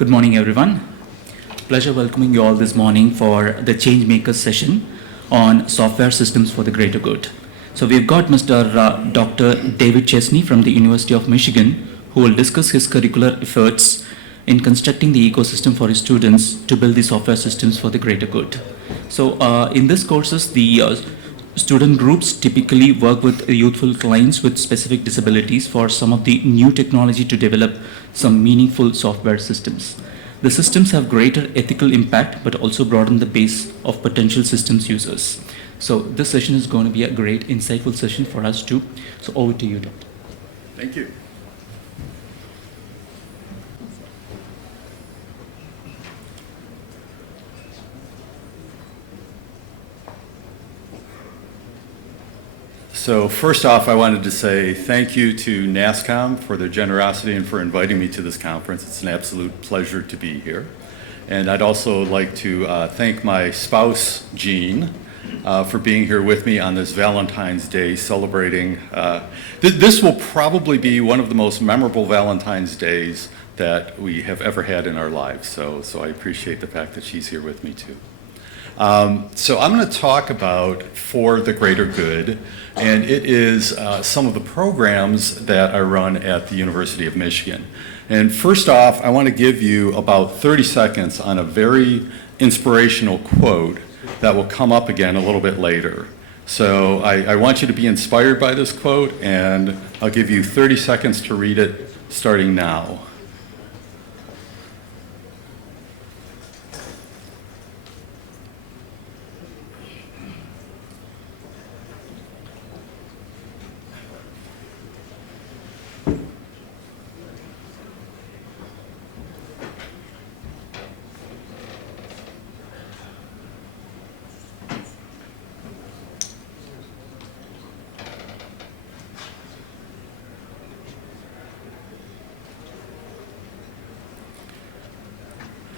Good morning, everyone. Pleasure welcoming you all this morning for the Changemakers session on software systems for the greater good. So we've got Mr. Dr. David Chesney from the University of Michigan, who will discuss his curricular efforts in constructing the ecosystem for his students to build the software systems for the greater good. So in these courses, the student groups typically work with youthful clients with specific disabilities for some of the new technology to develop some meaningful software systems. The systems have greater ethical impact, but also broaden the base of potential systems users. So this session is going to be a great, insightful session for us too. So over to you, Doctor. Thank you. So first off, I wanted to say thank you to NASScom for their generosity and for inviting me to this conference. It's an absolute pleasure to be here. And I'd also like to thank my spouse, Jean, for being here with me on this Valentine's Day celebrating. This will probably be one of the most memorable Valentine's Days that we have ever had in our lives. So I appreciate the fact that she's here with me too. So I'm going to talk about For the Greater Good, and it is some of the programs that I run at the University of Michigan. And first off, I want to give you about 30 seconds on a very inspirational quote that will come up again a little bit later. So I want you to be inspired by this quote, and I'll give you 30 seconds to read it starting now.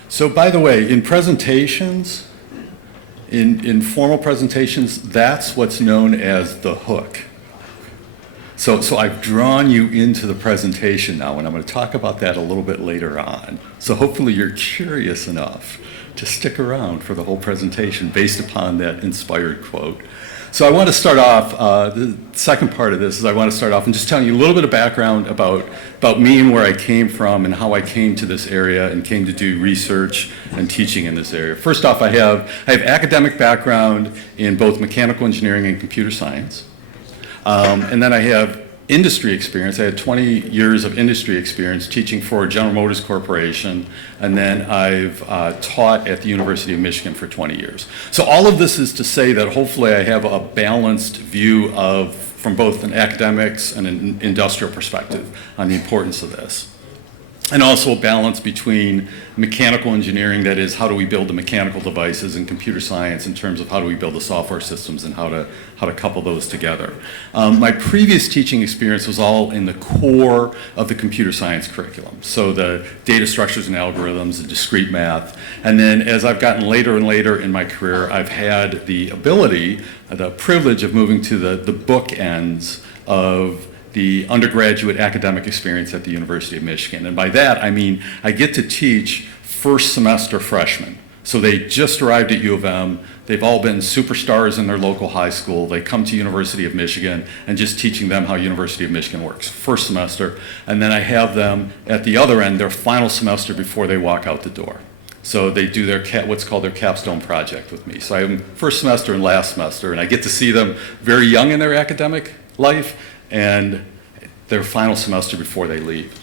So by the way, in presentations, in formal presentations, that's what's known as the hook. So I've drawn you into the presentation now, and I'm going to talk about that a little bit later on. So hopefully you're curious enough to stick around for the whole presentation based upon that inspired quote. So I want to start off, the second part of this is I want to start off and just telling you a little bit of background about me and where I came from and how I came to this area and came to do research and teaching in this area. First off, I have academic background in both mechanical engineering and computer science. And then I have industry experience. I had 20 years of industry experience teaching for General Motors Corporation, and then I've taught at the University of Michigan for 20 years. So all of this is to say that hopefully I have a balanced view from both an academics and an industrial perspective on the importance of this. And also a balance between mechanical engineering, that is, how do we build the mechanical devices, and computer science in terms of how do we build the software systems and how to couple those together. My previous teaching experience was all in the core of the computer science curriculum. So the data structures and algorithms, the discrete math. And then as I've gotten later and later in my career, I've had the ability, the privilege of moving to the bookends of the undergraduate academic experience at the University of Michigan. And by that, I mean I get to teach first semester freshmen. So they just arrived at U of M. They've all been superstars in their local high school. They come to University of Michigan and just teaching them how University of Michigan works, first semester. And then I have them at the other end, their final semester before they walk out the door. So they do their what's called their capstone project with me. So I have them first semester and last semester, and I get to see them very young in their academic life and their final semester before they leave.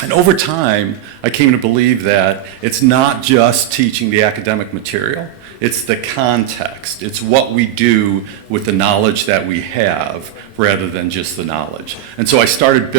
And over time, I came to believe that it's not just teaching the academic material, it's the context. It's what we do with the knowledge that we have rather than just the knowledge. And so I started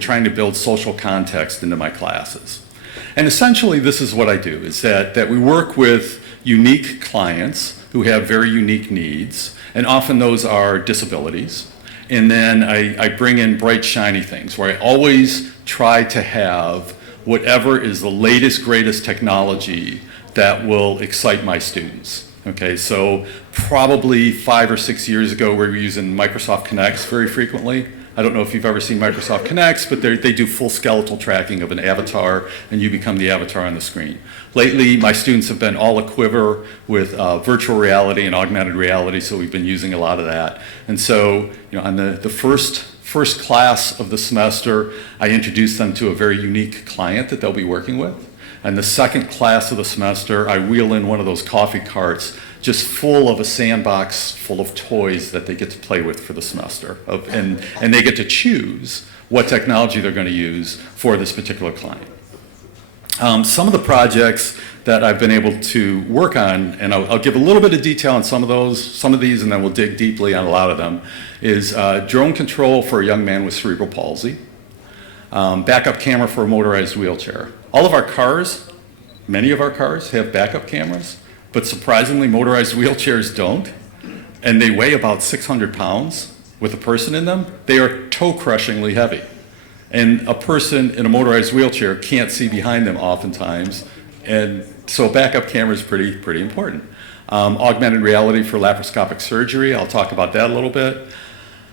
trying to build social context into my classes. And essentially this is what I do, is that we work with unique clients who have very unique needs, and often those are disabilities. And then I bring in bright, shiny things where I always try to have whatever is the latest, greatest technology that will excite my students. Okay, so probably 5 or 6 years ago, we were using Microsoft Connects very frequently. I don't know if you've ever seen Microsoft Connects, but they do full skeletal tracking of an avatar, and you become the avatar on the screen. Lately, my students have been all a-quiver with virtual reality and augmented reality, so we've been using a lot of that. And so, on the first class of the semester, I introduced them to a very unique client that they'll be working with. And the second class of the semester, I wheel in one of those coffee carts just full of a sandbox full of toys that they get to play with for the semester. And they get to choose what technology they're going to use for this particular client. Some of the projects that I've been able to work on, and I'll give a little bit of detail on some of these, and then we'll dig deeply on a lot of them, is drone control for a young man with cerebral palsy, backup camera for a motorized wheelchair. All of our cars, many of our cars have backup cameras, but surprisingly, motorized wheelchairs don't, and they weigh about 600 pounds with a person in them. They are toe-crushingly heavy, and a person in a motorized wheelchair can't see behind them oftentimes, and so a backup camera is pretty important. Augmented reality for laparoscopic surgery, I'll talk about that a little bit.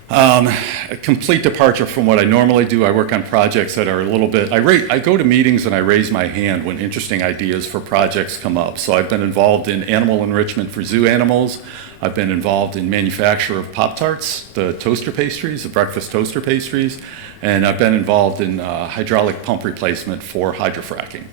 A complete departure from what I normally do. I work on projects that are a little bit, I go to meetings and I raise my hand when interesting ideas for projects come up. So I've been involved in animal enrichment for zoo animals. I've been involved in manufacture of Pop-Tarts, the toaster pastries, the breakfast toaster pastries, and I've been involved in hydraulic pump replacement for hydrofracking.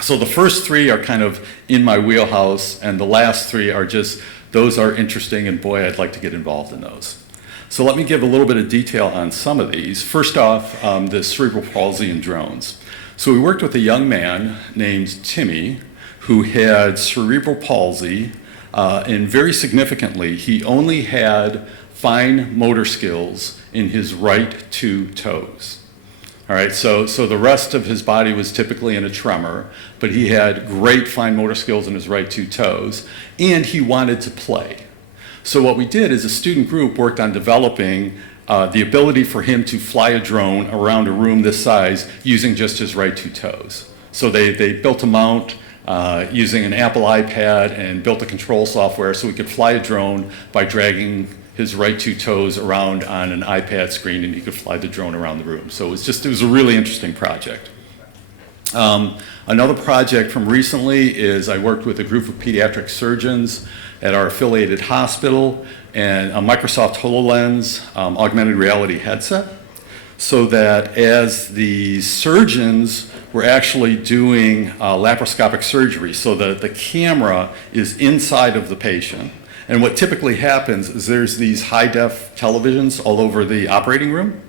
So the first three are kind of in my wheelhouse, and the last three are just, those are interesting, and boy, I'd like to get involved in those. So let me give a little bit of detail on some of these. First off, the cerebral palsy and drones. So we worked with a young man named Timmy who had cerebral palsy, and very significantly, he only had fine motor skills in his right two toes. All right, so the rest of his body was typically in a tremor, but he had great fine motor skills in his right two toes, and he wanted to play. So what we did is a student group worked on developing the ability for him to fly a drone around a room this size using just his right two toes. So they built a mount using an Apple iPad and built a control software so he could fly a drone by dragging his right two toes around on an iPad screen, and he could fly the drone around the room. So it was a really interesting project. Another project from recently is I worked with a group of pediatric surgeons at our affiliated hospital and a Microsoft HoloLens augmented reality headset, so that as the surgeons were actually doing laparoscopic surgery, so that the camera is inside of the patient. And what typically happens is there's these high-def televisions all over the operating room.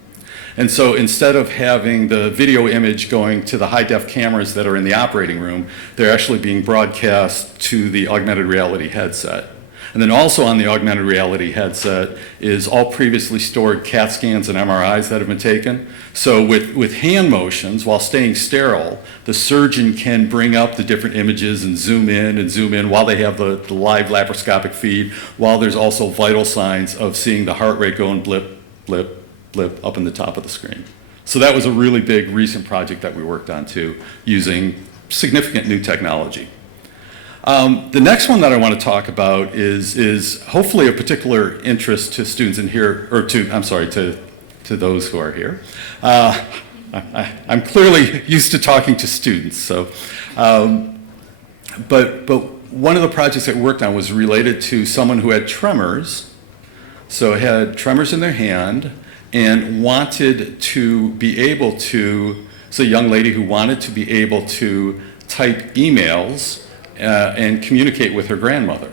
And so instead of having the video image going to the high-def cameras that are in the operating room, they're actually being broadcast to the augmented reality headset. And then also on the augmented reality headset is all previously stored CAT scans and MRIs that have been taken. So with hand motions, while staying sterile, the surgeon can bring up the different images and zoom in while they have the live laparoscopic feed, while there's also vital signs of seeing the heart rate going blip, blip, blip up in the top of the screen. So that was a really big recent project that we worked on too, using significant new technology. The next one that I want to talk about is hopefully of particular interest to students in here, or to those who are here. I'm clearly used to talking to students, so, but one of the projects that we worked on was related to someone who had tremors, so had tremors in their hand, and wanted to be able to, it's a young lady who wanted to be able to type emails and communicate with her grandmother.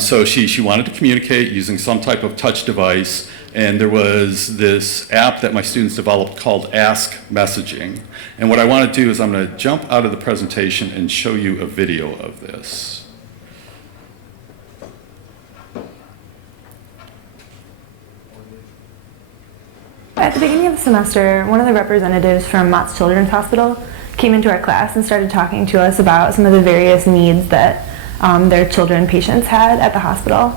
So she wanted to communicate using some type of touch device, and there was this app that my students developed called Ask Messaging. And what I want to do is I'm going to jump out of the presentation and show you a video of this. At the beginning of the semester, one of the representatives from Mott's Children's Hospital came into our class and started talking to us about some of the various needs that their children patients had at the hospital.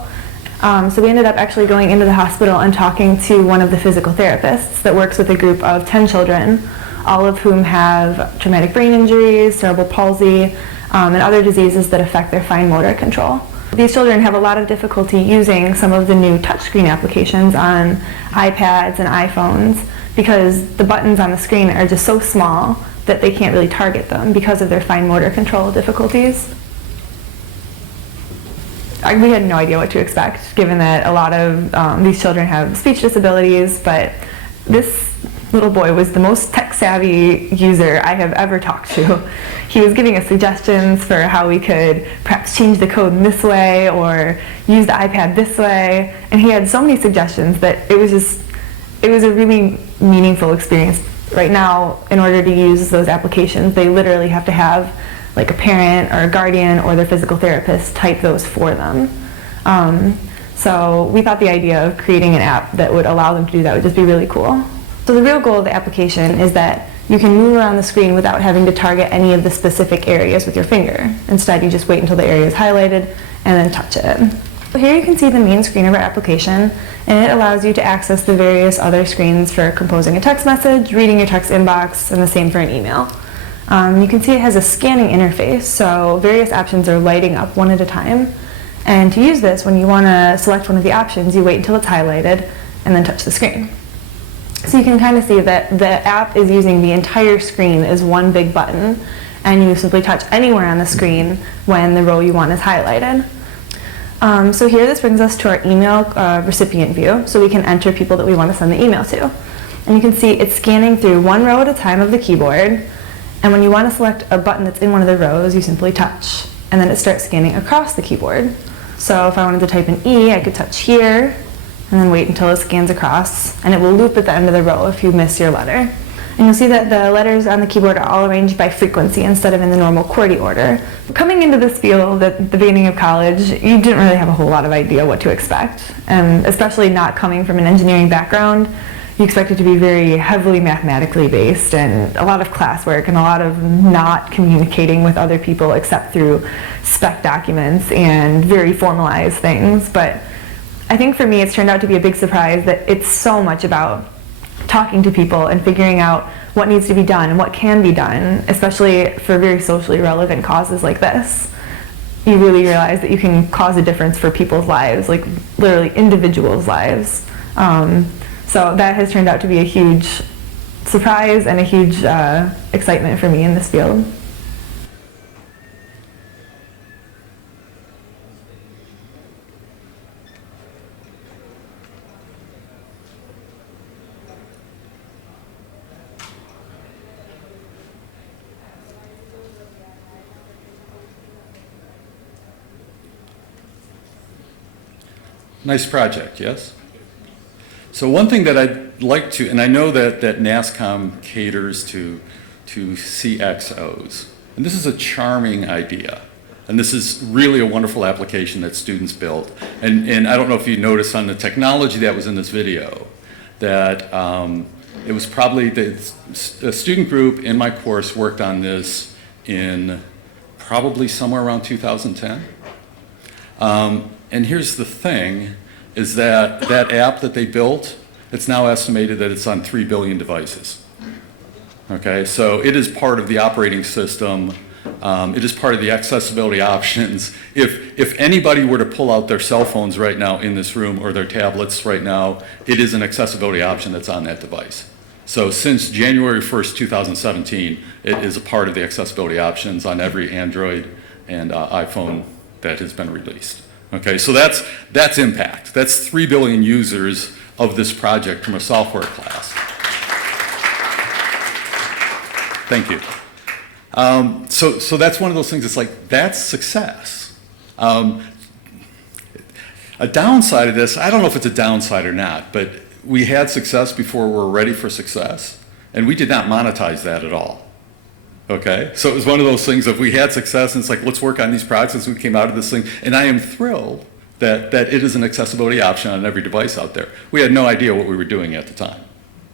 So we ended up actually going into the hospital and talking to one of the physical therapists that works with a group of 10 children, all of whom have traumatic brain injuries, cerebral palsy, and other diseases that affect their fine motor control. These children have a lot of difficulty using some of the new touchscreen applications on iPads and iPhones because the buttons on the screen are just so small that they can't really target them because of their fine motor control difficulties. We had no idea what to expect, given that a lot of these children have speech disabilities, but this little boy was the most tech-savvy user I have ever talked to. He was giving us suggestions for how we could perhaps change the code in this way or use the iPad this way, and he had so many suggestions that it was a really meaningful experience. Right now, in order to use those applications, they literally have to have like a parent or a guardian or their physical therapist type those for them. So we thought the idea of creating an app that would allow them to do that would just be really cool. So the real goal of the application is that you can move around the screen without having to target any of the specific areas with your finger. Instead, you just wait until the area is highlighted and then touch it. So here you can see the main screen of our application, and it allows you to access the various other screens for composing a text message, reading your text inbox, and the same for an email. You can see it has a scanning interface, so various options are lighting up one at a time. And to use this, when you want to select one of the options, you wait until it's highlighted and then touch the screen. So you can kind of see that the app is using the entire screen as one big button, and you simply touch anywhere on the screen when the row you want is highlighted. So here this brings us to our email recipient view, so we can enter people that we want to send the email to. And you can see it's scanning through one row at a time of the keyboard, and when you want to select a button that's in one of the rows, you simply touch, and then it starts scanning across the keyboard. So if I wanted to type an E, I could touch here, and then wait until it scans across, and it will loop at the end of the row if you miss your letter. And you'll see that the letters on the keyboard are all arranged by frequency instead of in the normal QWERTY order. Coming into this field at the beginning of college, you didn't really have a whole lot of idea what to expect, and especially not coming from an engineering background, you expect it to be very heavily mathematically based and a lot of classwork and a lot of not communicating with other people except through spec documents and very formalized things. But I think for me it's turned out to be a big surprise that it's so much about talking to people and figuring out what needs to be done and what can be done, especially for very socially relevant causes like this. You really realize that you can cause a difference for people's lives, like literally individuals' lives. So that has turned out to be a huge surprise and a huge excitement for me in this field. Nice project, yes? So one thing that I'd like to, and I know that NASScom caters to CXOs, and this is a charming idea. And this is really a wonderful application that students built. And I don't know if you noticed on the technology that was in this video, that it was probably a student group in my course worked on this in probably somewhere around 2010. And here's the thing, is that that app that they built, it's now estimated that it's on 3 billion devices. Okay, so it is part of the operating system. It is part of the accessibility options. If anybody were to pull out their cell phones right now in this room or their tablets right now, it is an accessibility option that's on that device. So since January 1st, 2017, it is a part of the accessibility options on every Android and iPhone that has been released. Okay, so that's impact. That's 3 billion users of this project from a software class. Thank you. So that's one of those things, it's like, that's success. A downside of this, I don't know if it's a downside or not, but we had success before we were ready for success, and we did not monetize that at all. Okay, so it was one of those things of we had success and it's like, let's work on these projects as we came out of this thing. And I am thrilled that it is an accessibility option on every device out there. We had no idea what we were doing at the time.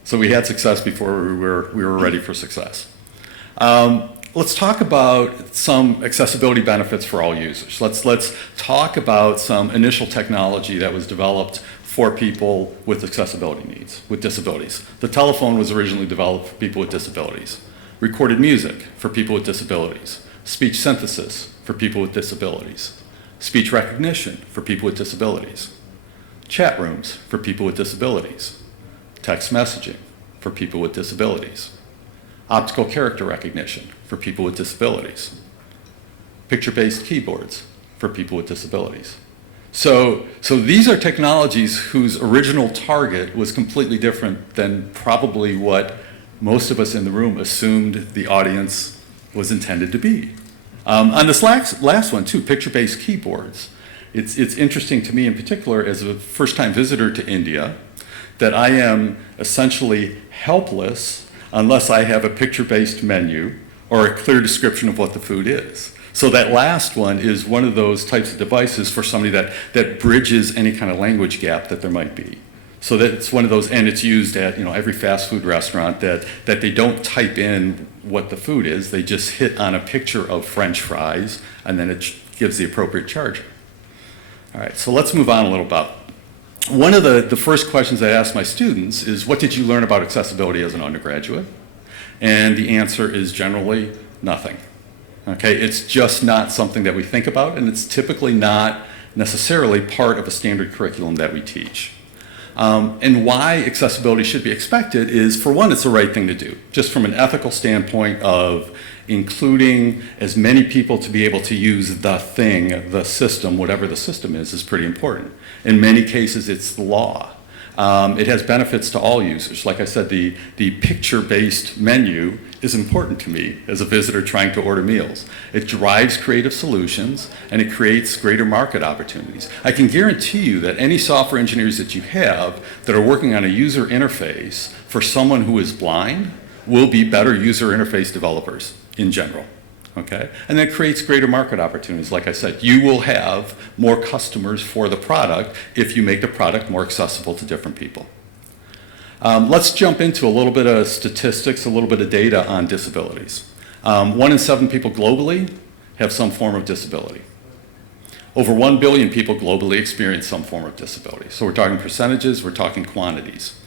So we had success before we were ready for success. Let's talk about some accessibility benefits for all users. Let's talk about some initial technology that was developed for people with accessibility needs, with disabilities. The telephone was originally developed for people with disabilities. Recorded music for people with disabilities, speech synthesis for people with disabilities, speech recognition for people with disabilities, chat rooms for people with disabilities, text messaging for people with disabilities, optical character recognition for people with disabilities, picture-based keyboards for people with disabilities. So these are technologies whose original target was completely different than probably what most of us in the room assumed the audience was intended to be. On this last one too, picture-based keyboards, it's interesting to me in particular as a first-time visitor to India that I am essentially helpless unless I have a picture-based menu or a clear description of what the food is. So that last one is one of those types of devices for somebody that bridges any kind of language gap that there might be. So that it's one of those, and it's used at every fast food restaurant that they don't type in what the food is, they just hit on a picture of French fries and then it gives the appropriate charging. All right, so let's move on a little bit. One of the first questions I ask my students is, what did you learn about accessibility as an undergraduate? And the answer is generally nothing. Okay, it's just not something that we think about, and it's typically not necessarily part of a standard curriculum that we teach. And why accessibility should be expected is, for one, it's the right thing to do, just from an ethical standpoint of including as many people to be able to use the thing, the system, whatever the system is pretty important. In many cases, it's the law. It has benefits to all users. Like I said, the picture-based menu is important to me as a visitor trying to order meals. It drives creative solutions and it creates greater market opportunities. I can guarantee you that any software engineers that you have that are working on a user interface for someone who is blind will be better user interface developers in general. Okay? And that creates greater market opportunities. Like I said, you will have more customers for the product if you make the product more accessible to different people. Let's jump into a little bit of statistics, a little bit of data on disabilities. 1 in 7 people globally have some form of disability. Over 1 billion people globally experience some form of disability. So we're talking percentages, we're talking quantities.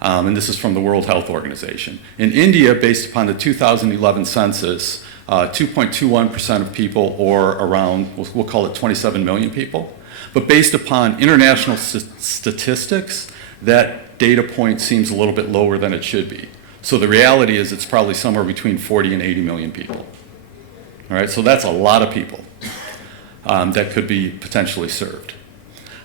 And this is from the World Health Organization. In India, based upon the 2011 census, 2.21% of people, or around, we'll call it 27 million people. But based upon international statistics, that data point seems a little bit lower than it should be. So the reality is it's probably somewhere between 40 and 80 million people. All right, so that's a lot of people that could be potentially served.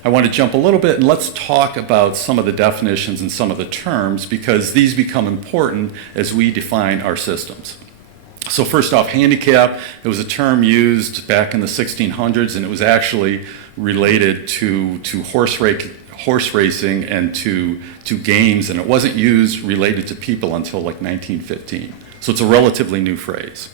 I want to jump a little bit and let's talk about some of the definitions and some of the terms, because these become important as we define our systems. So first off, handicap, it was a term used back in the 1600s, and it was actually related to horse racing and to games, and it wasn't used related to people until like 1915. So it's a relatively new phrase.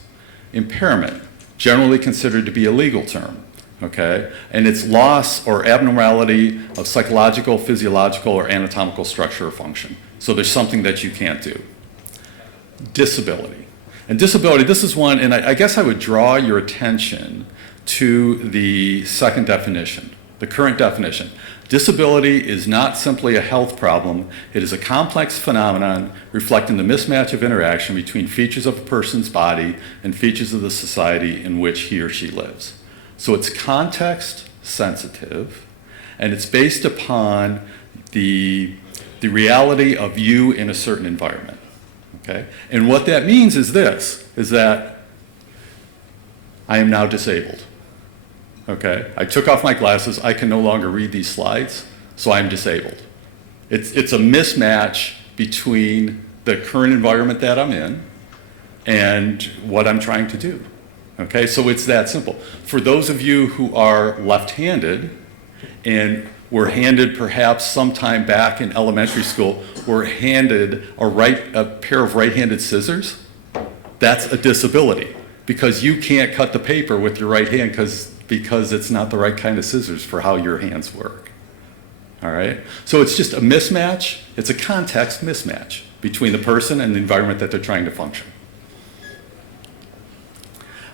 Impairment, generally considered to be a legal term, okay? And it's loss or abnormality of psychological, physiological, or anatomical structure or function. So there's something that you can't do. Disability. And disability, this is one, and I guess I would draw your attention to the second definition, the current definition. Disability is not simply a health problem. It is a complex phenomenon reflecting the mismatch of interaction between features of a person's body and features of the society in which he or she lives. So it's context sensitive, and it's based upon the reality of you in a certain environment. Okay? And what that means is this, is that I am now disabled. Okay? I took off my glasses, I can no longer read these slides, so I'm disabled. It's a mismatch between the current environment that I'm in and what I'm trying to do. Okay? So it's that simple. For those of you who are left-handed and were handed perhaps sometime back in elementary school, were handed a pair of right-handed scissors, that's a disability, because you can't cut the paper with your right hand because it's not the right kind of scissors for how your hands work. All right? So it's just a mismatch. It's a context mismatch between the person and the environment that they're trying to function.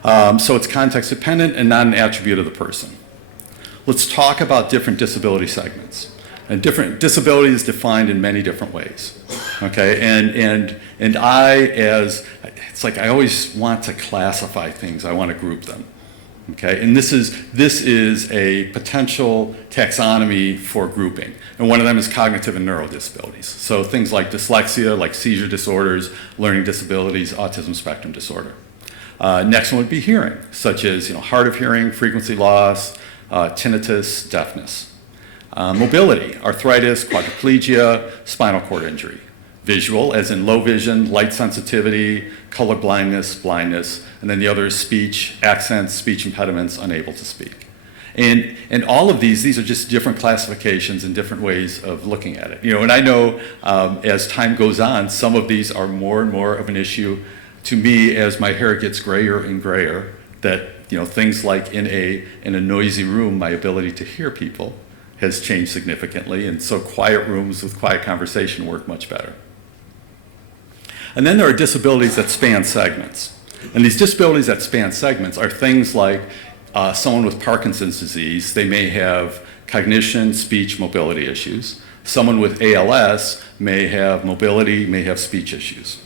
So it's context dependent and not an attribute of the person. Let's talk about different disability segments. And different disability is defined in many different ways. Okay, and I, as it's like I always want to classify things. I want to group them. Okay, and this is a potential taxonomy for grouping. And one of them is cognitive and neural disabilities. So things like dyslexia, like seizure disorders, learning disabilities, autism spectrum disorder. Next one would be hearing, such as hard of hearing, frequency loss, tinnitus, deafness. Mobility, arthritis, quadriplegia, spinal cord injury. Visual, as in low vision, light sensitivity, color blindness, blindness, and then the other is speech, accents, speech impediments, unable to speak. And all of these are just different classifications and different ways of looking at it. And I know as time goes on, some of these are more and more of an issue to me as my hair gets grayer and grayer, that things like in a noisy room, my ability to hear people has changed significantly, and so quiet rooms with quiet conversation work much better. And then there are disabilities that span segments. And these disabilities that span segments are things like someone with Parkinson's disease. They may have cognition, speech, mobility issues. Someone with ALS may have mobility, may have speech issues.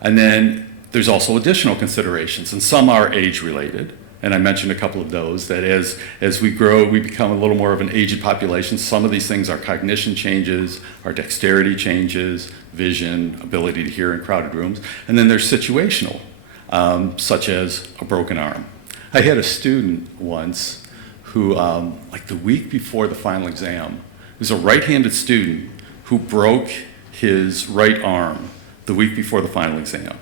And then there's also additional considerations, and some are age-related. And I mentioned a couple of those, that as we grow, we become a little more of an aged population. Some of these things are cognition changes, are dexterity changes, vision, ability to hear in crowded rooms. And then there's situational, such as a broken arm. I had a student once who, like the week before the final exam, was a right-handed student who broke his right arm the week before the final exam.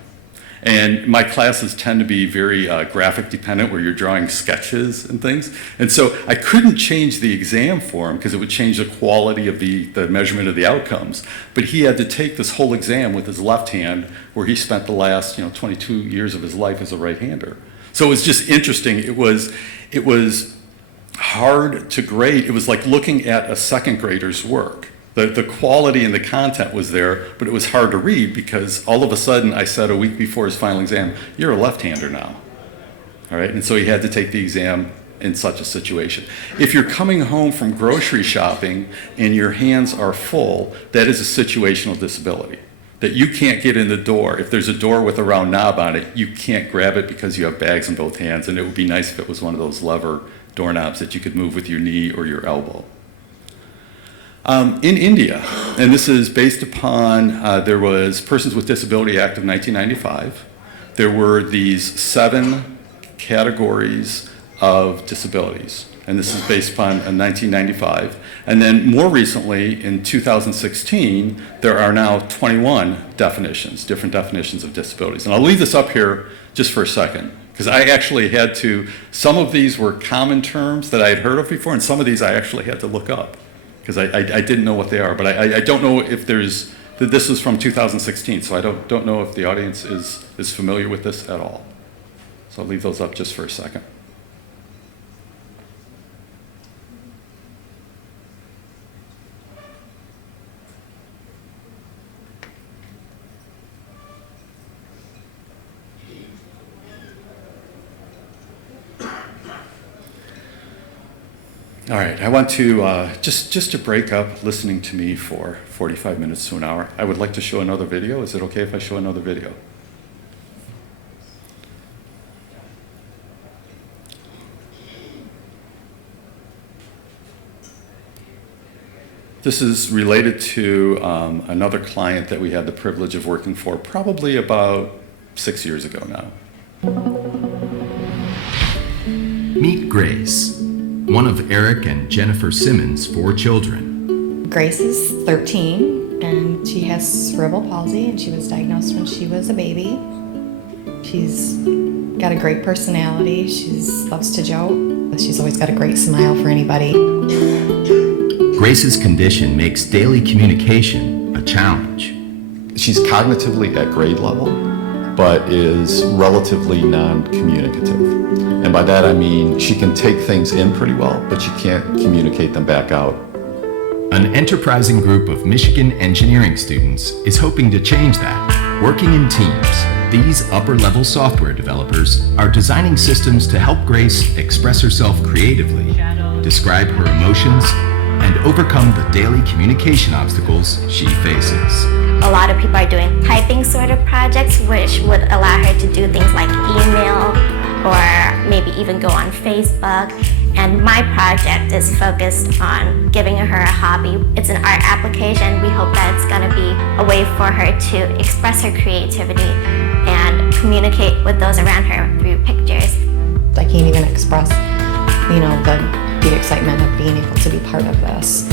And my classes tend to be very graphic dependent, where you're drawing sketches and things. And so I couldn't change the exam for him because it would change the quality of the measurement of the outcomes. But he had to take this whole exam with his left hand, where he spent the last 22 years of his life as a right-hander. So it was just interesting. It was hard to grade. It was like looking at a second grader's work. The quality and the content was there, but it was hard to read because all of a sudden I said a week before his final exam, "You're a left-hander now." All right, and so he had to take the exam in such a situation. If you're coming home from grocery shopping and your hands are full, that is a situational disability. That you can't get in the door. If there's a door with a round knob on it, you can't grab it because you have bags in both hands, and it would be nice if it was one of those lever doorknobs that you could move with your knee or your elbow. In India, and this is based upon, there was Persons with Disability Act of 1995. There were these 7 categories of disabilities, and this is based upon 1995. And then more recently, in 2016, there are now 21 definitions, different definitions of disabilities. And I'll leave this up here just for a second, because I actually had to, some of these were common terms that I had heard of before, and some of these I actually had to look up, because I didn't know what they are. But I don't know if there's, this was from 2016, so I don't know if the audience is familiar with this at all. So I'll leave those up just for a second. All right, I want to, just to break up listening to me for 45 minutes to an hour, I would like to show another video. Is it okay if I show another video? This is related to another client that we had the privilege of working for probably about 6 years ago now. Meet Grace, one of Eric and Jennifer Simmons' 4 children. Grace is 13 and she has cerebral palsy, and she was diagnosed when she was a baby. She's got a great personality. She loves to joke. She's always got a great smile for anybody. Grace's condition makes daily communication a challenge. She's cognitively at grade level, but is relatively non-communicative. And by that I mean she can take things in pretty well, but she can't communicate them back out. An enterprising group of Michigan engineering students is hoping to change that. Working in teams, these upper-level software developers are designing systems to help Grace express herself creatively, describe her emotions, and overcome the daily communication obstacles she faces. A lot of people are doing typing sort of projects, which would allow her to do things like email or maybe even go Facebook, and my project is focused on giving her a hobby. It's an art application. We hope that it's going to be a way for her to express her creativity and communicate with those around her through pictures. I can't even express, the excitement of being able to be part of this.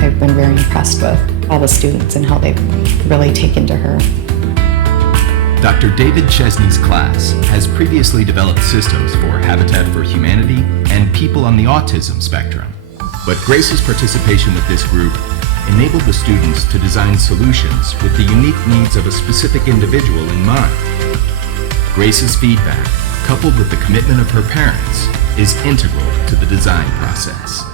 I've been very impressed with all the students and how they've really taken to her. Dr. David Chesney's class has previously developed systems for Habitat for Humanity and people on the autism spectrum. But Grace's participation with this group enabled the students to design solutions with the unique needs of a specific individual in mind. Grace's feedback, coupled with the commitment of her parents, is integral to the design process.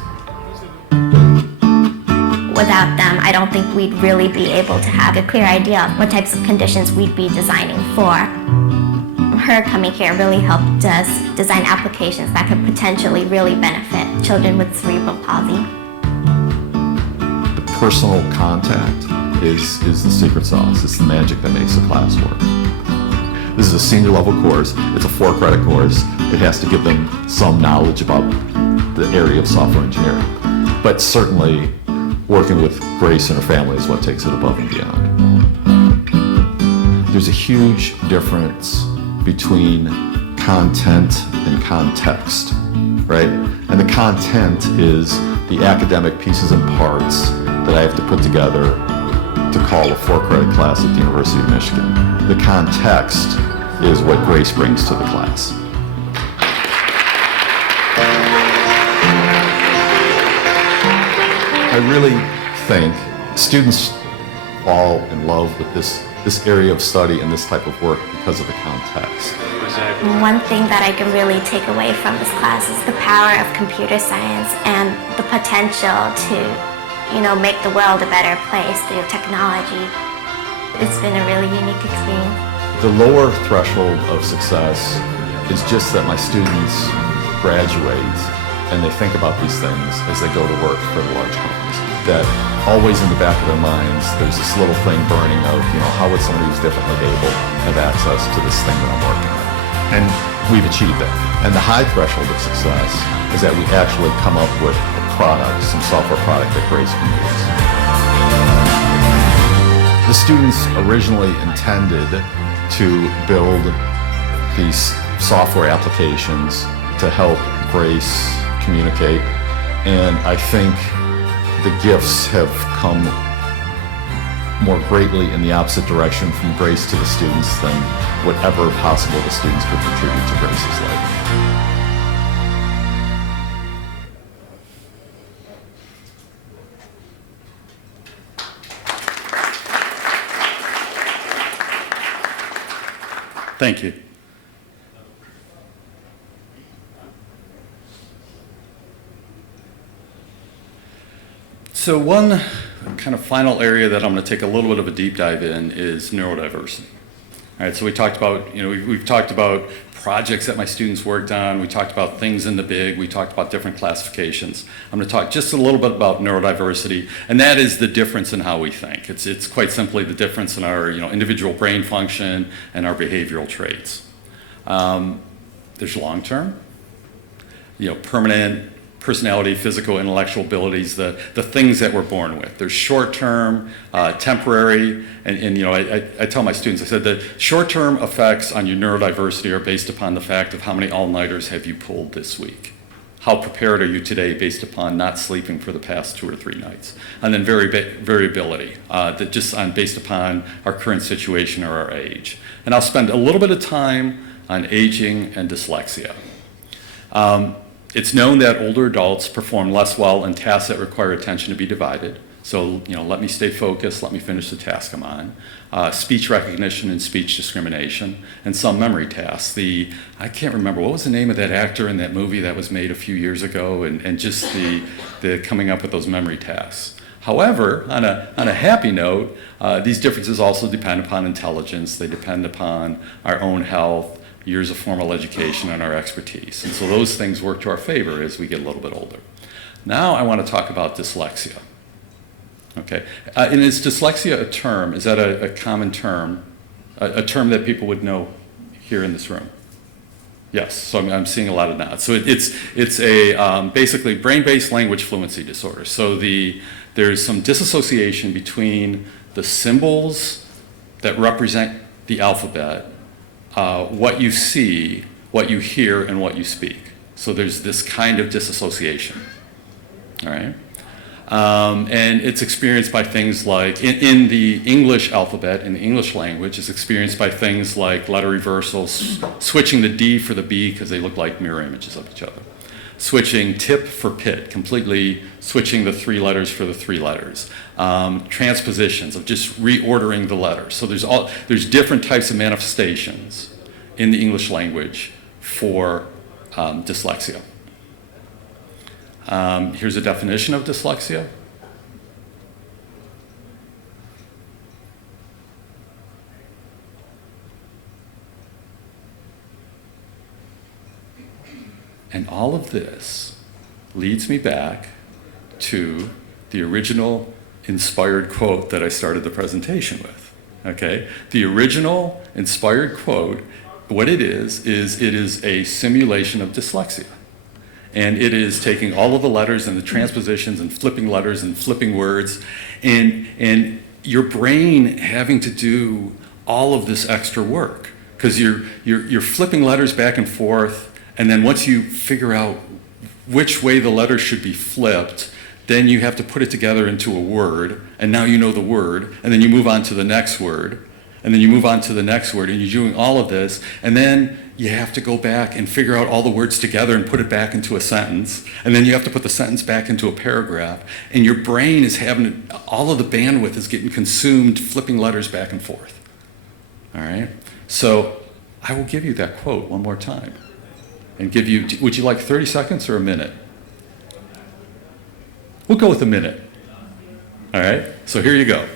Without them, I don't think we'd really be able to have a clear idea of what types of conditions we'd be designing for. Her coming here really helped us design applications that could potentially really benefit children with cerebral palsy. The personal contact is the secret sauce. It's the magic that makes the class work. This is a senior level course. It's a 4-credit course. It has to give them some knowledge about the area of software engineering. But certainly, working with Grace and her family is what takes it above and beyond. There's a huge difference between content and context, right? And the content is the academic pieces and parts that I have to put together to call a 4-credit class at the University of Michigan. The context is what Grace brings to the class. I really think students fall in love with this area of study and this type of work because of the context. One thing that I can really take away from this class is the power of computer science and the potential to, make the world a better place through technology. It's been a really unique experience. The lower threshold of success is just that my students graduate and they think about these things as they go to work for the large companies. That always in the back of their minds, there's this little thing burning of, how would somebody who's differently able have access to this thing that I'm working on? And we've achieved that. And the high threshold of success is that we actually come up with a product, some software product that Grace can use. The students originally intended to build these software applications to help Grace communicate, and I think the gifts have come more greatly in the opposite direction from Grace to the students than whatever possible the students could contribute to Grace's life. Thank you. So one kind of final area that I'm going to take a little bit of a deep dive in is neurodiversity. All right, so we talked about, we've talked about projects that my students worked on. We talked about things in the big. We talked about different classifications. I'm going to talk just a little bit about neurodiversity, and that is the difference in how we think. It's quite simply the difference in our individual brain function and our behavioral traits. There's long-term, permanent personality, physical, intellectual abilities, the things that we're born with. There's short-term, temporary, and I tell my students, I said the short-term effects on your neurodiversity are based upon the fact of how many all-nighters have you pulled this week. How prepared are you today based upon not sleeping for the past 2 or 3 nights? And then variability, that just based upon our current situation or our age. And I'll spend a little bit of time on aging and dyslexia. It's known that older adults perform less well in tasks that require attention to be divided. So, let me stay focused, let me finish the task I'm on. Speech recognition and speech discrimination, and some memory tasks. I can't remember, what was the name of that actor in that movie that was made a few years ago, and just the coming up with those memory tasks. However, on a happy note, these differences also depend upon intelligence, they depend upon our own health, years of formal education, and our expertise. And so those things work to our favor as we get a little bit older. Now I want to talk about dyslexia. Okay, and is dyslexia a term? Is that a common term, a term that people would know here in this room? Yes, so I'm seeing a lot of nods. So it's a basically brain-based language fluency disorder. So there's some disassociation between the symbols that represent the alphabet, what you see, what you hear, and what you speak. So there's this kind of disassociation, all right? And it's experienced by things like, in the English alphabet, in the English language, it's experienced by things like letter reversals, switching the D for the B because they look like mirror images of each other. Switching tip for pit, completely switching the 3 letters for the 3 letters. Transpositions of just reordering the letters. So there's different types of manifestations in the English language for dyslexia. Here's a definition of dyslexia. And all of this leads me back to the original inspired quote that I started the presentation with, okay? The original inspired quote, what it is it is a simulation of dyslexia. And it is taking all of the letters and the transpositions and flipping letters and flipping words and your brain having to do all of this extra work because you're flipping letters back and forth, and then once you figure out which way the letter should be flipped, then you have to put it together into a word, and now you know the word, and then you move on to the next word, and then you move on to the next word, and you're doing all of this, and then you have to go back and figure out all the words together and put it back into a sentence, and then you have to put the sentence back into a paragraph, and your brain is having, all of the bandwidth is getting consumed flipping letters back and forth. All right? So I will give you that quote one more time and give you, would you like 30 seconds or a minute? We'll go with a minute. All right? So here you go.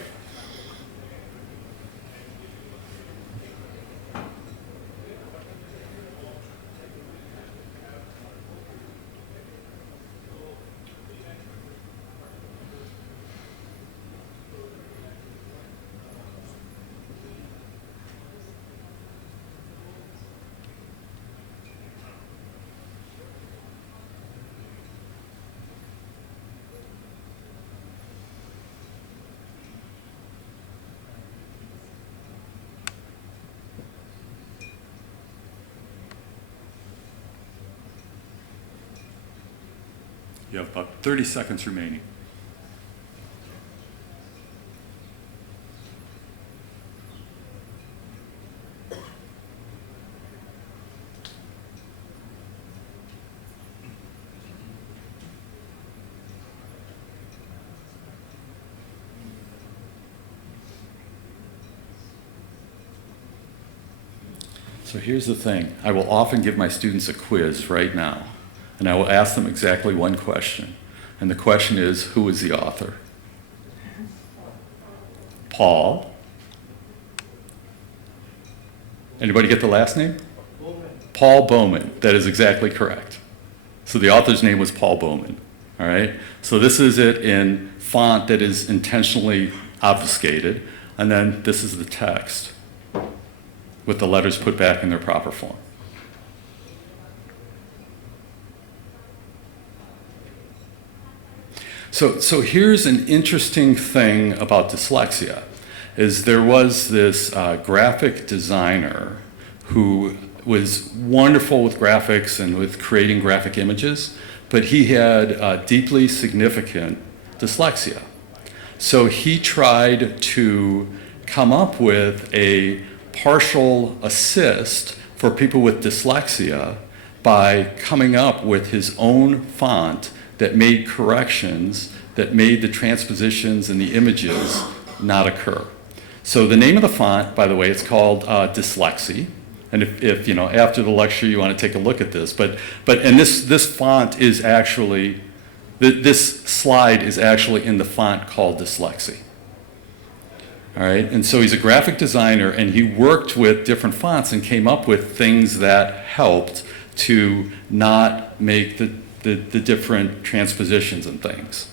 You have about 30 seconds remaining. So here's the thing. I will often give my students a quiz right now. And I will ask them exactly one question. And the question is, who is the author? Paul. Anybody get the last name? Bowman. Paul Bowman. That is exactly correct. So the author's name was Paul Bowman. All right? So this is it in font that is intentionally obfuscated. And then this is the text with the letters put back in their proper form. So here's an interesting thing about dyslexia, is there was this graphic designer who was wonderful with graphics and with creating graphic images, but he had deeply significant dyslexia. So he tried to come up with a partial assist for people with dyslexia by coming up with his own font that made corrections, that made the transpositions and the images not occur. So the name of the font, by the way, it's called Dyslexy. And if you know, after the lecture you want to take a look at this, and this font is actually, this slide is actually in the font called Dyslexy. All right, and so he's a graphic designer, and he worked with different fonts and came up with things that helped to not make the different transpositions and things.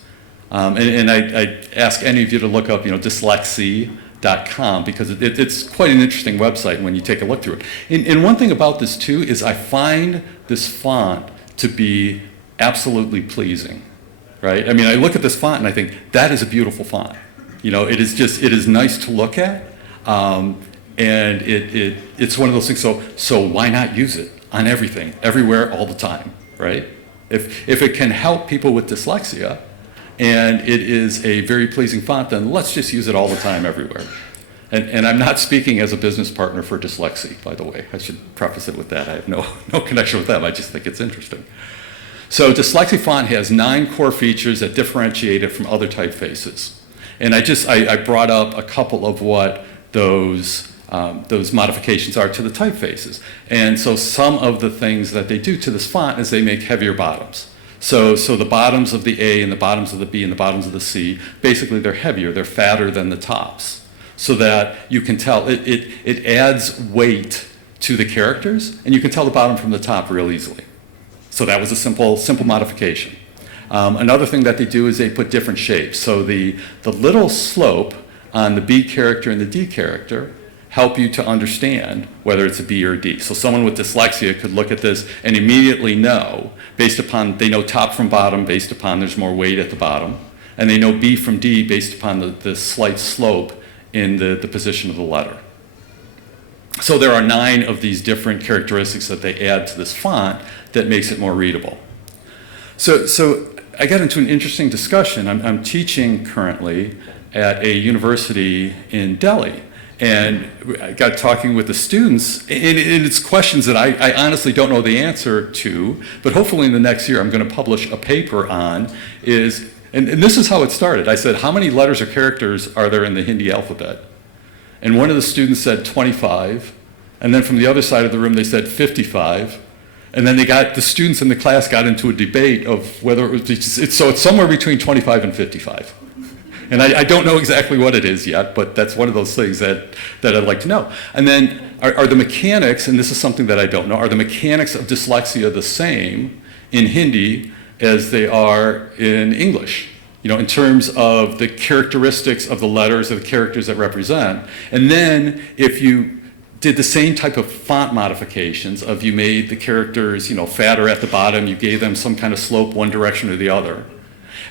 And I ask any of you to look up, you know, dyslexy, .com because it's quite an interesting website when you take a look through it. And one thing about this too is I find this font to be absolutely pleasing, right? I mean, I look at this font and I think that is a beautiful font. You know, it is nice to look at, and it's one of those things. So why not use it on everything, everywhere, all the time, right? If it can help people with dyslexia, and it is a very pleasing font, then let's just use it all the time, everywhere. And I'm not speaking as a business partner for dyslexia, by the way. I should preface it with that. I have no connection with them. I just think it's interesting. So Dyslexia font has 9 core features that differentiate it from other typefaces. And I brought up a couple of what those modifications are to the typefaces. And so some of the things that they do to this font is they make heavier bottoms. So the bottoms of the A and the bottoms of the B and the bottoms of the C, basically they're heavier, they're fatter than the tops. So that you can tell, it adds weight to the characters, and you can tell the bottom from the top real easily. So that was a simple modification. Another thing that they do is they put different shapes. So the little slope on the B character and the D character help you to understand whether it's a B or a D. So someone with dyslexia could look at this and immediately know, based upon, they know top from bottom based upon there's more weight at the bottom, and they know B from D based upon the slight slope in the position of the letter. So there are 9 of these different characteristics that they add to this font that makes it more readable. So I got into an interesting discussion. I'm teaching currently at a university in Delhi. And I got talking with the students, and it's questions that I honestly don't know the answer to, but hopefully in the next year I'm going to publish a paper on and this is how it started. I said, how many letters or characters are there in the Hindi alphabet? And one of the students said 25, and then from the other side of the room they said 55, and then the students in the class got into a debate of whether it was, so it's somewhere between 25 and 55. And I don't know exactly what it is yet, but that's one of those things that I'd like to know. And then are the mechanics, and this is something that I don't know, are the mechanics of dyslexia the same in Hindi as they are in English? You know, in terms of the characteristics of the letters or the characters that represent. And then if you did the same type of font modifications of you made the characters, you know, fatter at the bottom, you gave them some kind of slope one direction or the other.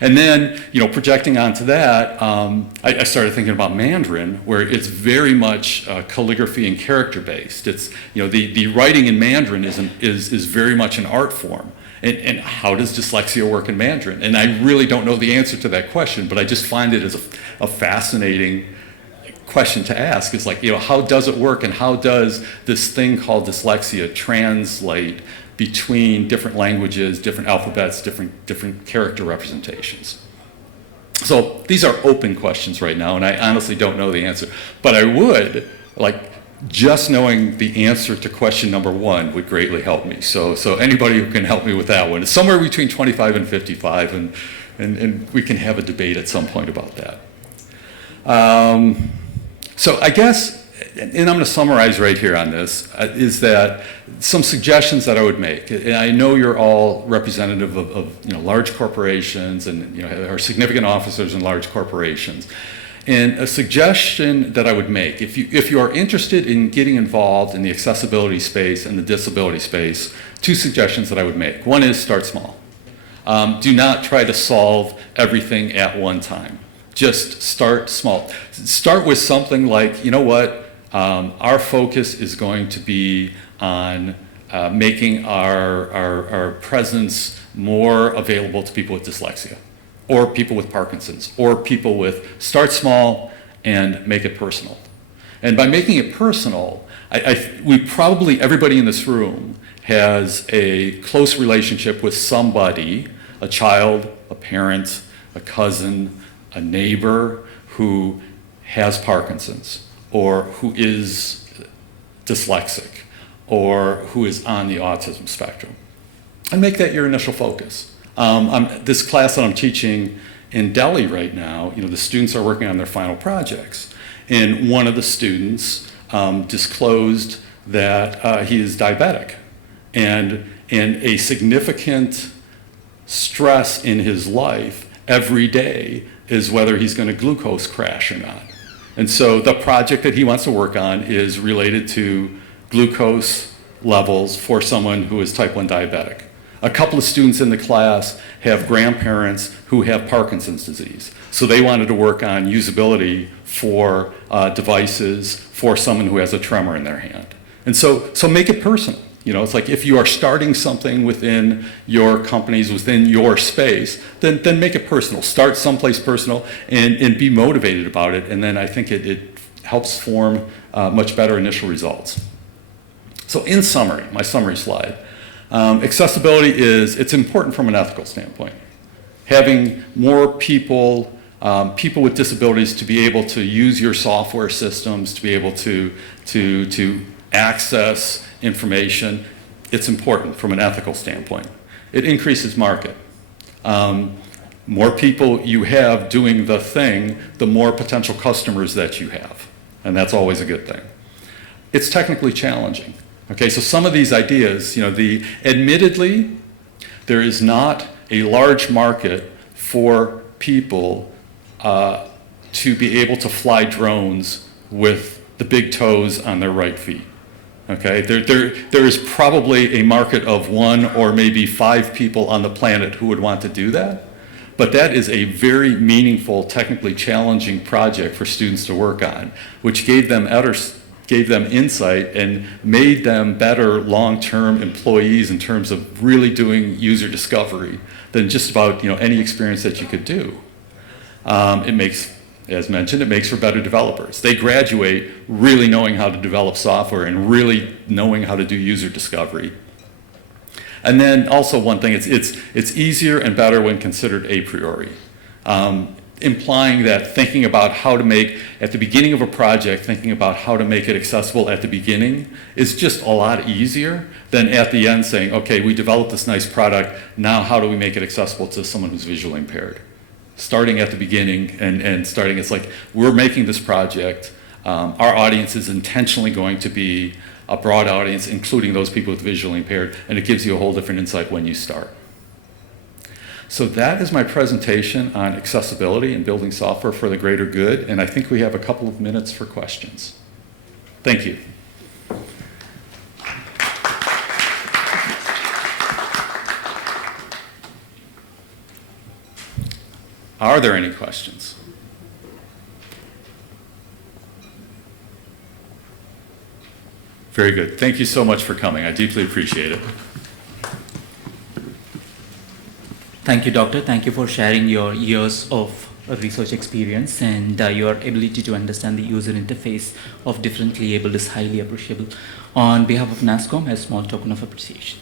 And then, you know, projecting onto that, I started thinking about Mandarin, where it's very much calligraphy and character based. It's, you know, the writing in Mandarin is very much an art form. And how does dyslexia work in Mandarin? And I really don't know the answer to that question, but I just find it as a fascinating question to ask. It's like, you know, how does it work, and how does this thing called dyslexia translate between different languages, different alphabets, different character representations? So these are open questions right now, and I honestly don't know the answer. But I would, like, just knowing the answer to question number 1 would greatly help me. So anybody who can help me with that one, it's somewhere between 25 and 55, and we can have a debate at some point about that. So I guess, and I'm going to summarize right here on this, is that some suggestions that I would make. And I know you're all representative of you know, large corporations, and you know, are significant officers in large corporations. And a suggestion that I would make, if you are interested in getting involved in the accessibility space and the disability space, 2 suggestions that I would make. One is start small. Do not try to solve everything at one time. Just start small. Start with something like, you know what, our focus is going to be on making our presence more available to people with dyslexia, or people with Parkinson's, or people with, start small and make it personal. And by making it personal, we probably, everybody in this room has a close relationship with somebody, a child, a parent, a cousin, a neighbor who has Parkinson's, or who is dyslexic, or who is on the autism spectrum. And make that your initial focus. This class that I'm teaching in Delhi right now, you know, the students are working on their final projects. And one of the students disclosed that he is diabetic. And a significant stress in his life every day is whether he's going to glucose crash or not. And so the project that he wants to work on is related to glucose levels for someone who is type 1 diabetic. A couple of students in the class have grandparents who have Parkinson's disease. So they wanted to work on usability for devices for someone who has a tremor in their hand. And so make it personal. You know, it's like if you are starting something within your companies, within your space, then make it personal. Start someplace personal and be motivated about it. And then I think it helps form much better initial results. So in summary, my summary slide, accessibility it's important from an ethical standpoint. Having more people with disabilities to be able to use your software systems, to be able to access information, it's important from an ethical standpoint. It increases market. More people you have doing the thing, the more potential customers that you have. And that's always a good thing. It's technically challenging. Okay, so some of these ideas, you know, admittedly, there is not a large market for people to be able to fly drones with the big toes on their right feet. Okay, there is probably a market of 1 or maybe 5 people on the planet who would want to do that, but that is a very meaningful, technically challenging project for students to work on, which gave them insight and made them better long-term employees in terms of really doing user discovery than just about any experience that you could do. It makes, as mentioned, it makes for better developers. They graduate really knowing how to develop software and really knowing how to do user discovery. And then also one thing, it's easier and better when considered a priori. Implying that thinking about how to make, at the beginning of a project, thinking about how to make it accessible at the beginning is just a lot easier than at the end saying, okay, we developed this nice product, now how do we make it accessible to someone who's visually impaired? Starting at the beginning and starting, it's like, we're making this project, our audience is intentionally going to be a broad audience, including those people with visually impaired, and it gives you a whole different insight when you start. So that is my presentation on accessibility and building software for the greater good, and I think we have a couple of minutes for questions. Thank you. Are there any questions? Very good. Thank you so much for coming. I deeply appreciate it. Thank you, Doctor. Thank you for sharing your years of research experience, and your ability to understand the user interface of differently abled is highly appreciable. On behalf of NASScom, a small token of appreciation.